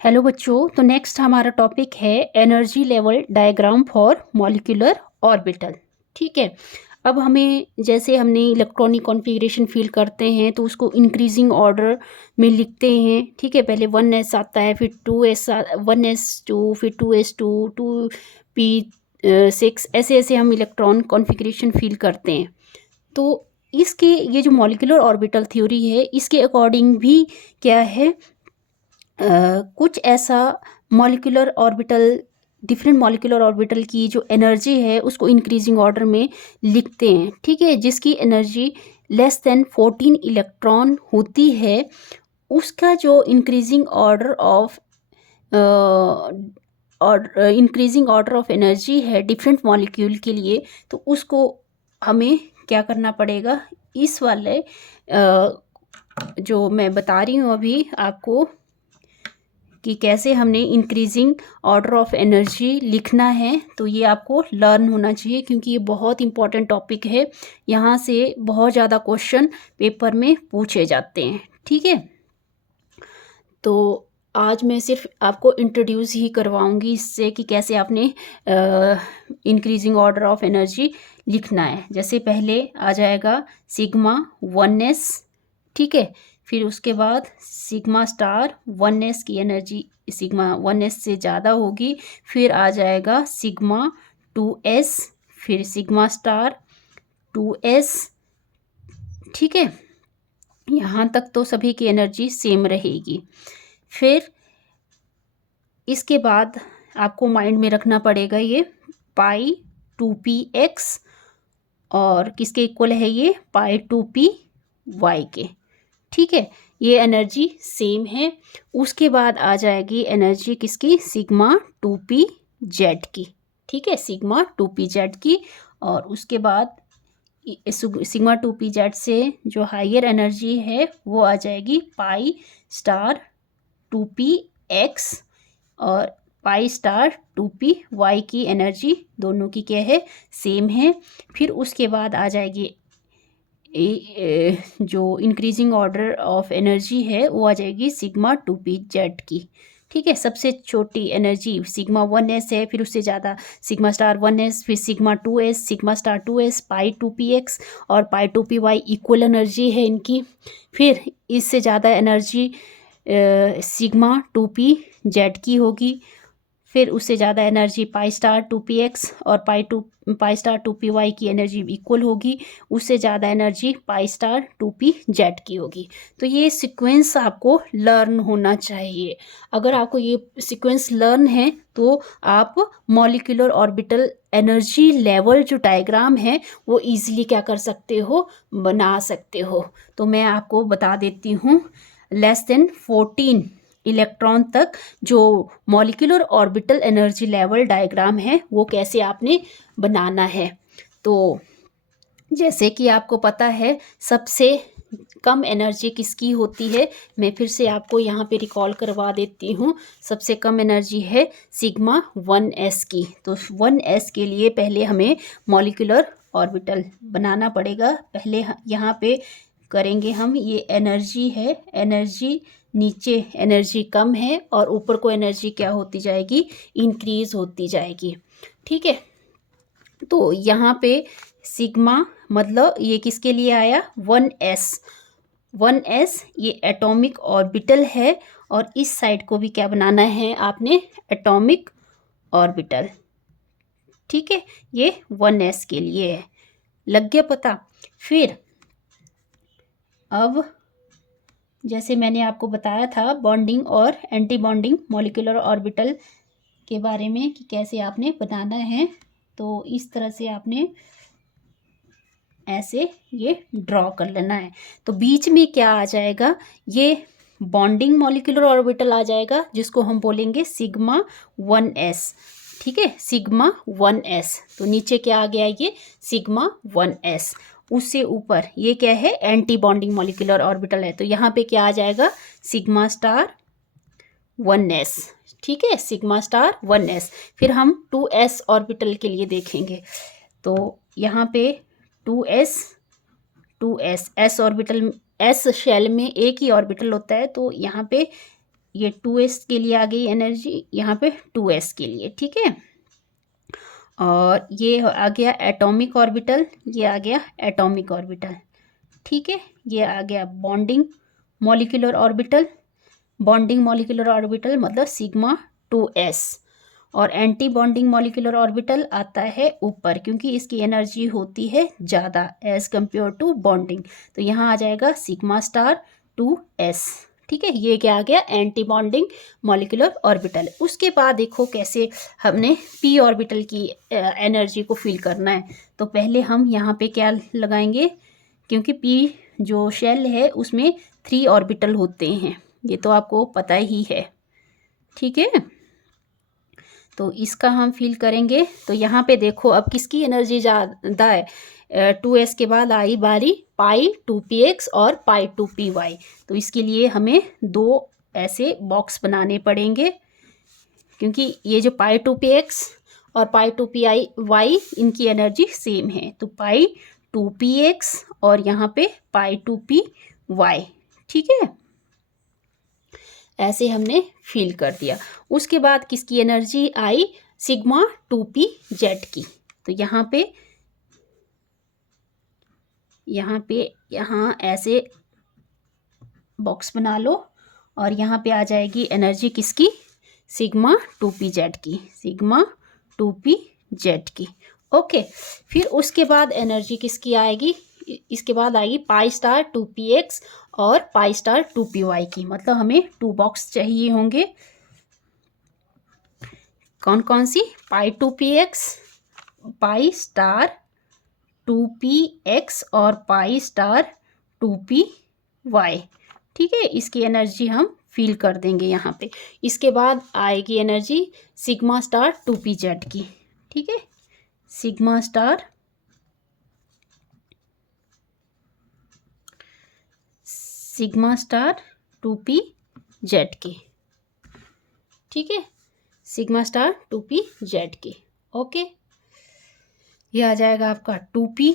Hello बच्चों, तो next हमारा टॉपिक है energy level diagram for molecular orbital. ठीक है। अब हमें जैसे हमने इलेक्ट्रॉनिक कॉन्फ़िगरेशन फील करते हैं तो उसको इंक्रीजिंग ऑर्डर में लिखते हैं। ठीक है, पहले 1s आता है, फिर 2s, 1s2, फिर 2s2, 2p6, ऐसे ऐसे हम इलेक्ट्रॉन कॉन्फ़िगरेशन फील करते हैं। तो इसके ये जो मॉलिक्यूलर ऑर्बिटल थ्योरी है, इसके अकॉर्डिंग भी क्या है, कुछ ऐसा molecular orbital, different molecular orbital की जो एनर्जी है उसको इंक्रीजिंग ऑर्डर में लिखते हैं। ठीक है, जिसकी एनर्जी लेस देन 14 इलेक्ट्रॉन होती है, उसका जो इंक्रीजिंग ऑर्डर ऑफ और इंक्रीजिंग ऑर्डर ऑफ एनर्जी है डिफरेंट मॉलिक्यूल के लिए, तो उसको हमें क्या करना पड़ेगा, इस वाले जो मैं बता रही हूँ अभी आपको कि कैसे हमने इंक्रीजिंग ऑर्डर ऑफ एनर्जी लिखना है, तो ये आपको लर्न होना चाहिए क्योंकि ये बहुत इंपॉर्टेंट टॉपिक है। यहाँ से बहुत ज़्यादा क्वेश्चन पेपर में पूछे जाते हैं। ठीक है, तो आज मैं सिर्फ आपको इंट्रोड्यूस ही करवाऊंगी इससे कि कैसे आपने इंक्रीजिंग ऑर्डर ऑफ एनर्जी लिखना है। जैसे पहले आ जाएगा सिग्मा 1s। ठीक है, फिर उसके बाद सिग्मा स्टार 1s की एनर्जी सिग्मा 1s से ज़्यादा होगी, फिर आ जाएगा सिग्मा 2s, फिर सिग्मा स्टार 2s। ठीक है, यहाँ तक तो सभी की एनर्जी सेम रहेगी। फिर इसके बाद आपको माइंड में रखना पड़ेगा ये पाई 2px, और किसके इक्वल है ये पाई 2py के। ठीक है, ये एनर्जी सेम है। उसके बाद आ जाएगी एनर्जी किसकी, सिग्मा 2pz की। ठीक है, सिग्मा 2pz की। और उसके बाद सिग्मा 2pz से जो हायर एनर्जी है वो आ जाएगी पाई स्टार 2px, और पाई स्टार 2py की एनर्जी दोनों की क्या है, सेम है। फिर उसके बाद आ जाएगी जो इंक्रीजिंग ऑर्डर ऑफ एनर्जी है वो आ जाएगी सिग्मा 2pz की। ठीक है, सबसे छोटी एनर्जी सिग्मा 1s है, फिर उससे ज़्यादा सिग्मा स्टार 1s, फिर sigma 2s, sigma star 2s, पाई 2px और पाई 2py इक्वल एनर्जी है इनकी। फिर इससे ज़्यादा एनर्जी सिग्मा 2pz की होगी, फिर उससे ज़्यादा एनर्जी पाई स्टार 2px और पाई स्टार 2py की एनर्जी इक्वल होगी, उससे ज़्यादा एनर्जी पाई स्टार 2pz की होगी। तो ये सीक्वेंस आपको लर्न होना चाहिए। अगर आपको ये सीक्वेंस लर्न है तो आप मॉलिक्यूलर ऑर्बिटल एनर्जी लेवल जो डायग्राम है वो इजीली क्या कर सकते हो, बना सकते हो। तो मैं आपको बता देती हूँ, लेस देन 14 इलेक्ट्रॉन तक जो molecular orbital energy level diagram है वो कैसे आपने बनाना है। तो जैसे कि आपको पता है सबसे कम एनर्जी किसकी होती है, मैं फिर से आपको यहाँ पे रिकॉल करवा देती हूँ। सबसे कम एनर्जी है सिग्मा 1s की। तो 1s के लिए पहले हमें मॉलिक्यूलर ऑर्बिटल बनाना पड़ेगा। पहले यहाँ पे करेंगे हम, ये एनर्जी है, एनर्जी नीचे एनर्जी कम है और ऊपर को एनर्जी क्या होती जाएगी, इंक्रीज होती जाएगी। ठीक है, तो यहाँ पे सिग्मा मतलब ये किसके लिए आया, 1s। 1s ये एटॉमिक ऑर्बिटल है, और इस साइड को भी क्या बनाना है आपने, एटॉमिक ऑर्बिटल। ठीक है, ये 1s के लिए है, लग गया पता। फिर अब जैसे मैंने आपको बताया था बॉन्डिंग और एंटी बॉन्डिंग मॉलिक्यूलर ऑर्बिटल के बारे में कि कैसे आपने बनाना है, तो इस तरह से आपने ऐसे ये ड्रॉ कर लेना है। तो बीच में क्या आ जाएगा, ये बॉन्डिंग मॉलिक्यूलर ऑर्बिटल आ जाएगा जिसको हम बोलेंगे सिग्मा 1s। ठीक है, सिग्मा 1s। तो नीचे क्या आ गया, ये सिग्मा 1s। उससे ऊपर ये क्या है, एंटी बॉन्डिंग मॉलिक्यूलर ऑर्बिटल है, तो यहाँ पे क्या आ जाएगा, सिग्मा स्टार 1s। ठीक है, सिग्मा स्टार 1s। फिर हम 2s ऑर्बिटल के लिए देखेंगे, तो यहाँ पे 2s, 2s, s orbital, s shell में एक ही ऑर्बिटल होता है, तो यहाँ पे ये 2s के लिए आ गई एनर्जी, यहाँ पे 2s के लिए, ठीक है। और ये आ गया एटॉमिक ऑर्बिटल, ये आ गया एटॉमिक ऑर्बिटल, ठीक है। ये आ गया bonding molecular orbital, bonding molecular orbital मतलब सिग्मा 2s। और एंटी बॉन्डिंग मॉलिक्यूलर ऑर्बिटल आता है ऊपर, क्योंकि इसकी एनर्जी होती है ज़्यादा एज कंपेयर टू बॉन्डिंग। तो यहाँ आ जाएगा सिग्मा स्टार 2s, ठीक है। ये क्या आ गया, एंटी बॉन्डिंग मॉलिक्यूलर ऑर्बिटल। उसके बाद देखो कैसे हमने p ऑर्बिटल की एनर्जी को फील करना है। तो पहले हम यहाँ पे क्या लगाएंगे, क्योंकि p जो शेल है उसमें 3 ऑर्बिटल होते हैं, ये तो आपको पता ही है, ठीक है। तो इसका हम फील करेंगे। तो यहाँ पे देखो अब किसकी एनर्जी ज़्यादा है, 2s के बाद आई बारी पाई 2px और पाई 2py। तो इसके लिए हमें 2 ऐसे बॉक्स बनाने पड़ेंगे, क्योंकि ये जो पाई 2px और पाई 2py इनकी एनर्जी सेम है। तो पाई 2px और यहाँ पे पाई 2py, ठीक है। ऐसे हमने फील कर दिया। उसके बाद किसकी एनर्जी आई, सिग्मा 2pz की। तो यहाँ ऐसे बॉक्स बना लो और यहाँ पे आ जाएगी एनर्जी किसकी, सिग्मा 2pz की, सिग्मा 2pz की, ओके। फिर उसके बाद एनर्जी किसकी आएगी, इसके बाद आएगी पाई स्टार 2px और पाई स्टार 2py की। मतलब हमें 2 बॉक्स चाहिए होंगे, कौन कौन सी, पाई 2px, पाई स्टार 2px और पाई स्टार 2py, ठीक है। इसकी एनर्जी हम फील कर देंगे यहाँ पे। इसके बाद आएगी एनर्जी सिग्मा स्टार 2pz की, ठीक है, सिग्मा स्टार 2pz की, ठीक है, सिग्मा स्टार 2pz की, ओके। ये आ जाएगा आपका 2p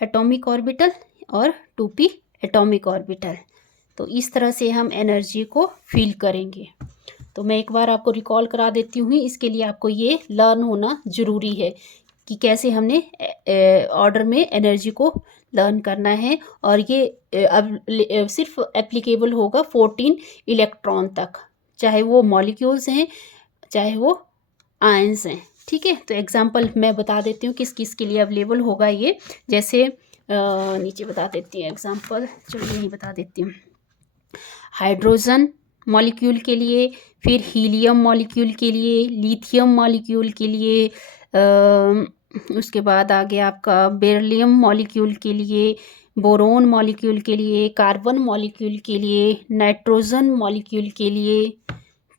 एटॉमिक ऑर्बिटल और 2p एटॉमिक ऑर्बिटल। तो इस तरह से हम एनर्जी को फील करेंगे। तो मैं एक बार आपको रिकॉल करा देती हूँ, इसके लिए आपको ये लर्न होना ज़रूरी है कि कैसे हमने ऑर्डर में एनर्जी को लर्न करना है। और ये अब सिर्फ एप्लीकेबल होगा 14 इलेक्ट्रॉन तक, चाहे वो मॉलिक्यूल्स हैं चाहे वो आयंस हैं, ठीक है। तो एग्जांपल मैं बता देती हूँ किस किस के लिए अवेलेबल होगा ये। जैसे नीचे बता देती हूँ एग्जांपल, चलो यही बता देती हूँ। हाइड्रोजन मॉलिक्यूल के लिए, फिर हीलियम मॉलिक्यूल के लिए, लिथियम मॉलिक्यूल के लिए, उसके बाद आ गया आपका बेरिलियम मॉलिक्यूल के लिए, बोरोन मॉलिक्यूल के लिए, कार्बन मॉलिक्यूल के लिए, नाइट्रोजन मॉलिक्यूल के लिए,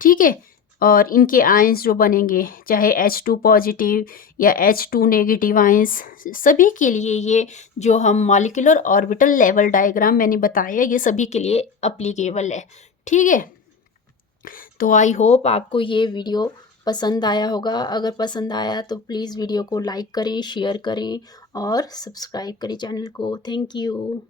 ठीक है। और इनके आयंस जो बनेंगे, चाहे H2 पॉजिटिव या H2 नेगेटिव आयंस, सभी के लिए ये जो हम मॉलिक्यूलर ऑर्बिटल लेवल डायग्राम मैंने बताया, ये सभी के लिए अप्लीकेबल है, ठीक है। तो आई होप आपको ये वीडियो पसंद आया होगा। अगर पसंद आया तो प्लीज़ वीडियो को लाइक करें, शेयर करें और सब्सक्राइब करें चैनल को। Thank you.